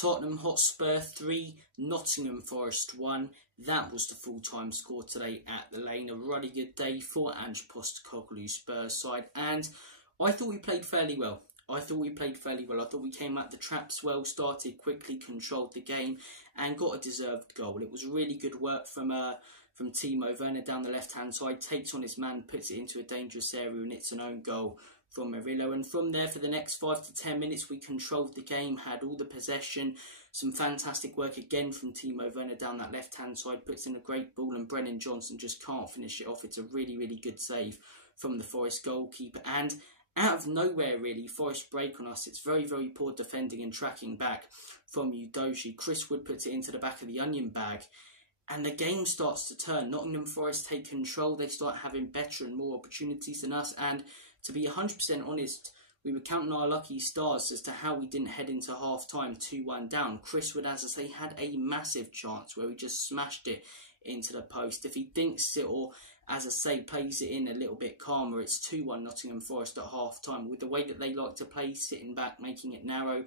Tottenham Hotspur 3, Nottingham Forest 1. That was the full-time score today at the Lane. A really good day for Ange Postecoglou's Spurs side, and I thought we played fairly well. I thought we came out the traps well, started quickly, controlled the game, and got a deserved goal. It was really good work from Timo Werner down the left-hand side. Takes on his man, puts it into a dangerous area, and it's an own goal from Murillo. And from there, for the next 5 to 10 minutes, we controlled the game, had all the possession. Some fantastic work again from Timo Werner down that left-hand side. Puts in a great ball, and Brennan Johnson just can't finish it off. It's a really, really good save from the Forest goalkeeper. And out of nowhere, really, Forest break on us. It's very, very poor defending and tracking back from Udoji. Chris Wood puts it into the back of the onion bag, and the game starts to turn. Nottingham Forest take control. They start having better and more opportunities than us. And to be 100% honest, we were counting our lucky stars as to how we didn't head into half-time 2-1 down. Chris Wood, as I say, had a massive chance where he just smashed it into the post. If he dinks it, or as I say, plays it in a little bit calmer, it's 2-1 Nottingham Forest at half-time. With the way that they like to play, sitting back, making it narrow,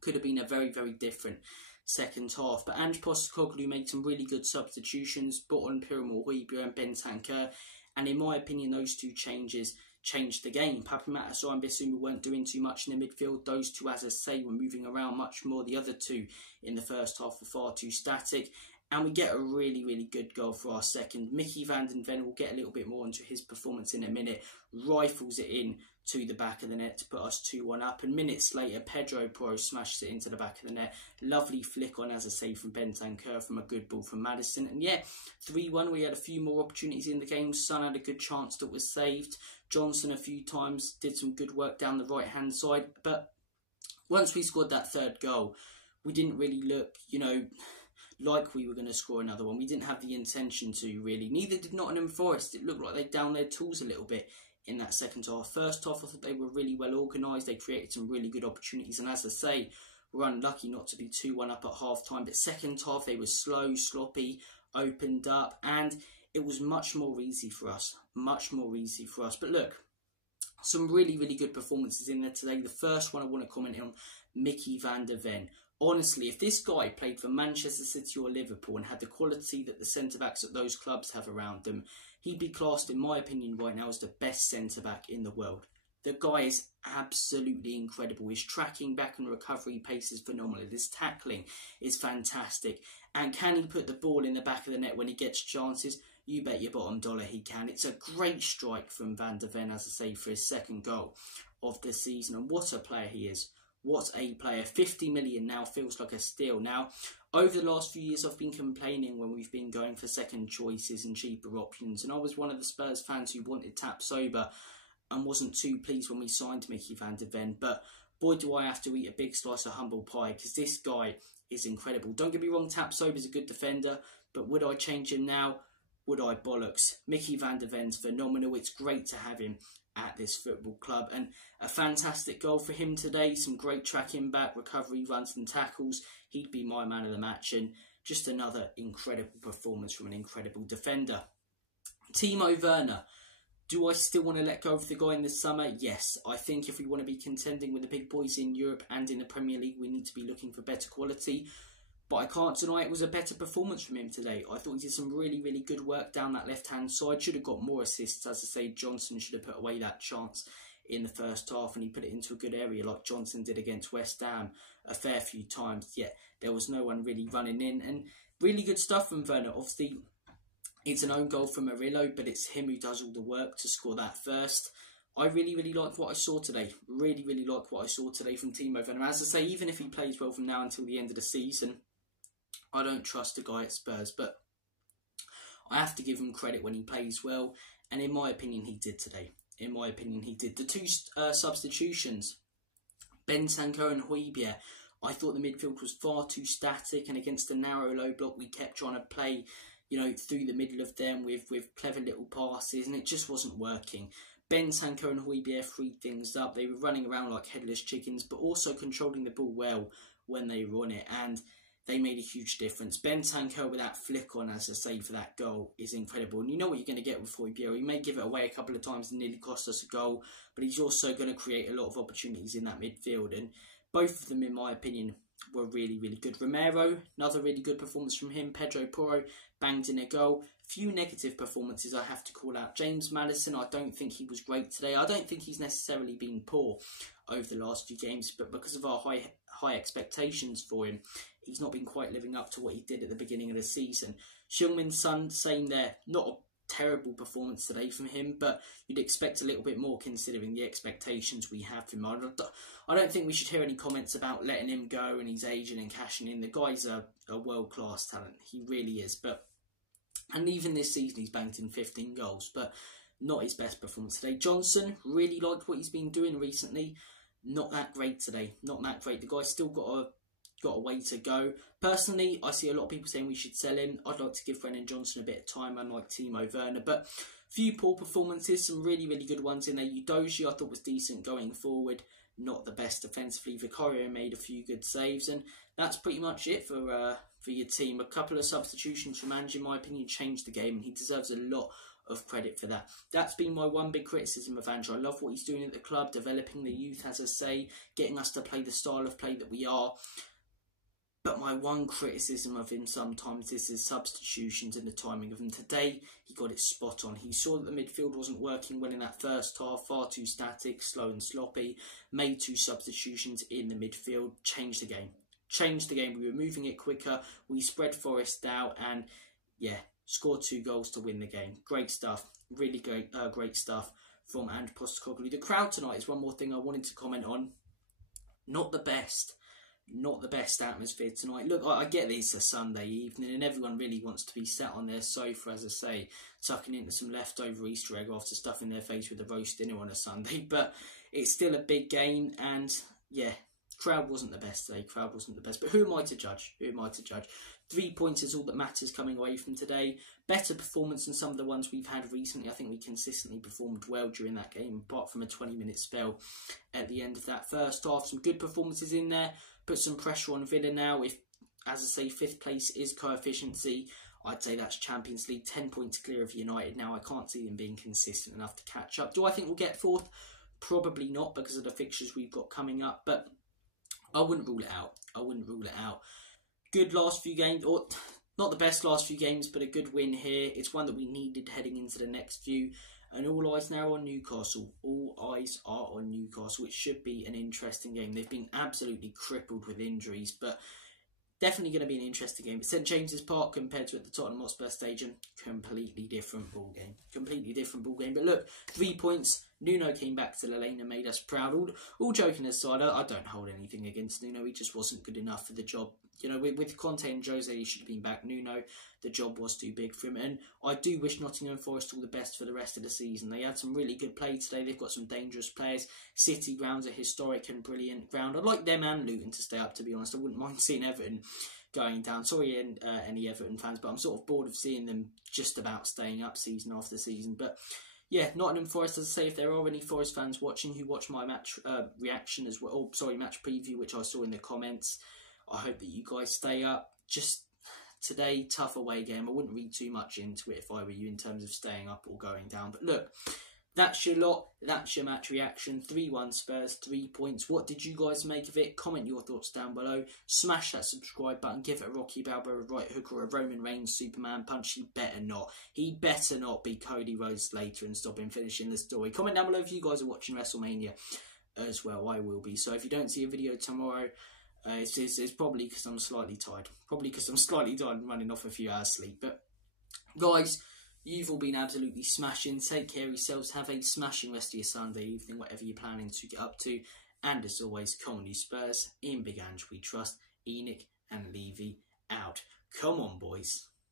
could have been a very, very different second half. But Ange Postecoglou made some really good substitutions, brought on Pierre-Emile Højbjerg and Bentancur, and in my opinion, those two changes changed the game. Papy Matasar and Bissouma weren't doing too much in the midfield. Those two, as I say, were moving around much more. The other two in the first half were far too static. And we get a really, really good goal for our second. Mickey van den Ven will get a little bit more into his performance in a minute. Rifles it in to the back of the net to put us 2-1 up. And minutes later, Pedro Porro smashes it into the back of the net. Lovely flick on, as I say, from Bentancur, from a good ball from Maddison. And yeah, 3-1. We had a few more opportunities in the game. Son had a good chance that was saved. Johnson a few times did some good work down the right-hand side. But once we scored that third goal, we didn't really look, like we were going to score another one. We didn't have the intention to, really. Neither did Nottingham Forest. It looked like they downed their tools a little bit in that second half. First half, I thought they were really well organised. They created some really good opportunities. And as I say, we're unlucky not to be 2-1 up at half-time. But second half, they were slow, sloppy, opened up. And it was much more easy for us. Much more easy for us. But look, some really, really good performances in there today. The first one I want to comment on, Mickey van der Ven. Honestly, if this guy played for Manchester City or Liverpool and had the quality that the centre-backs at those clubs have around them, he'd be classed, in my opinion, right now as the best centre-back in the world. The guy is absolutely incredible. His tracking back and recovery pace is phenomenal. His tackling is fantastic. And can he put the ball in the back of the net when he gets chances? You bet your bottom dollar he can. It's a great strike from Van der Ven, as I say, for his second goal of the season. And what a player he is. What a player. 50 million now feels like a steal. Now, over the last few years, I've been complaining when we've been going for second choices and cheaper options. And I was one of the Spurs fans who wanted Tapsoba and wasn't too pleased when we signed Mickey van der Ven. But boy, do I have to eat a big slice of humble pie, because this guy is incredible. Don't get me wrong, Tapsoba's a good defender, but would I change him now? Would I? Bollocks. Mickey van der Ven's phenomenal. It's great to have him at this football club, and a fantastic goal for him today. Some great tracking back, recovery, runs and tackles. He'd be my man of the match, and just another incredible performance from an incredible defender. Timo Werner. Do I still want to let go of the guy in the summer? Yes. I think if we want to be contending with the big boys in Europe and in the Premier League, we need to be looking for better quality. But I can't deny it was a better performance from him today. I thought he did some really, really good work down that left-hand side. Should have got more assists. As I say, Johnson should have put away that chance in the first half, and he put it into a good area like Johnson did against West Ham a fair few times. Yet there was no one really running in. And really good stuff from Werner. Obviously, it's an own goal from Murillo, but it's him who does all the work to score that first. I really, really like what I saw today. Really, really like what I saw today from Timo Werner. As I say, even if he plays well from now until the end of the season, I don't trust the guy at Spurs, but I have to give him credit when he plays well, and in my opinion, he did today. In my opinion, he did. The two substitutions, Bentancur and Højbjerg, I thought the midfield was far too static, and against a narrow low block, we kept trying to play, through the middle of them with clever little passes, and it just wasn't working. Bentancur and Højbjerg freed things up. They were running around like headless chickens, but also controlling the ball well when they were on it, and they made a huge difference. Bentancur with that flick on, as I say, for that goal is incredible. And you know what you're going to get with Højbjerg. He may give it away a couple of times and nearly cost us a goal, but he's also going to create a lot of opportunities in that midfield. And both of them, in my opinion, were really, really good. Romero, another really good performance from him. Pedro Porro banged in a goal. Few negative performances I have to call out. James Maddison, I don't think he was great today. I don't think he's necessarily been poor over the last few games, but because of our high expectations for him, he's not been quite living up to what he did at the beginning of the season. Heung-min Son, same there. Not a terrible performance today from him, but you'd expect a little bit more considering the expectations we have from him. I don't think we should hear any comments about letting him go and he's aging and cashing in. The guy's a world-class talent. He really is. And even this season he's banked in 15 goals, but not his best performance today. Johnson, really liked what he's been doing recently. Not that great today. Not that great. The guy's still got a way to go. Personally, I see a lot of people saying we should sell him. I'd like to give Brennan Johnson a bit of time, unlike Timo Werner. But few poor performances, some really, really good ones in there. Udoji I thought was decent going forward. Not the best defensively. Vicario made a few good saves. And that's pretty much it for your team. A couple of substitutions from Ange, in my opinion, changed the game. And he deserves a lot of credit for that. That's been my one big criticism of Ange. I love what he's doing at the club, developing the youth, as I say, getting us to play the style of play that we are. But my one criticism of him sometimes is his substitutions and the timing of them. Today, he got it spot on. He saw that the midfield wasn't working well in that first half, far too static, slow and sloppy, made 2 substitutions in the midfield, changed the game. Changed the game. We were moving it quicker, we spread Forest out, and yeah, scored 2 goals to win the game. Great stuff. Really great stuff from Ange Postecoglou. The crowd tonight is one more thing I wanted to comment on. Not the best. Not the best atmosphere tonight. Look, I get it's a Sunday evening and everyone really wants to be sat on their sofa, as I say, tucking into some leftover Easter egg after stuffing their face with a roast dinner on a Sunday. But it's still a big game and, yeah, crowd wasn't the best today. Crowd wasn't the best. But who am I to judge? Who am I to judge? 3 points is all that matters coming away from today. Better performance than some of the ones we've had recently. I think we consistently performed well during that game, apart from a 20-minute spell at the end of that first half. Some good performances in there. Put some pressure on Villa now. If, as I say, 5th place is coefficiency, I'd say that's Champions League. 10 points clear of United now. I can't see them being consistent enough to catch up. Do I think we'll get 4th? Probably not, because of the fixtures we've got coming up. But I wouldn't rule it out. I wouldn't rule it out. Good last few games, or not the best last few games, but a good win here. It's one that we needed heading into the next few. And all eyes now on Newcastle. All eyes are on Newcastle. It should be an interesting game. They've been absolutely crippled with injuries, but definitely going to be an interesting game. At St James's Park compared to at the Tottenham Hotspur Stadium, completely different ball game. Completely different ball game. But look, 3 points. Nuno came back to the lane and made us proud. All joking aside, I don't hold anything against Nuno. He just wasn't good enough for the job. You know, with Conte and Jose, he should have been back. Nuno, the job was too big for him. And I do wish Nottingham Forest all the best for the rest of the season. They had some really good play today. They've got some dangerous players. City ground's a historic and brilliant ground. I'd like them and Luton to stay up, to be honest. I wouldn't mind seeing Everton going down. Sorry, any Everton fans, but I'm sort of bored of seeing them just about staying up season after season. But yeah, Nottingham Forest, as I say, if there are any Forest fans watching who watch my match reaction as well, or sorry, match preview, which I saw in the comments, I hope that you guys stay up. Just today, tough away game. I wouldn't read too much into it if I were you in terms of staying up or going down. But look, that's your lot. That's your match reaction. 3-1 Spurs, 3 points. What did you guys make of it? Comment your thoughts down below. Smash that subscribe button. Give it a Rocky Balboa right hook or a Roman Reigns Superman punch. He better not. He better not be Cody Rhodes later and stop him finishing the story. Comment down below if you guys are watching WrestleMania as well. I will be. So if you don't see a video tomorrow, it's probably because I'm slightly tired. Probably because I'm slightly tired and running off a few hours sleep. But guys, you've all been absolutely smashing. Take care of yourselves. Have a smashing rest of your Sunday evening, whatever you're planning to get up to. And as always, come on you Spurs. In Big Ange we trust. Enoch and Levy out. Come on, boys.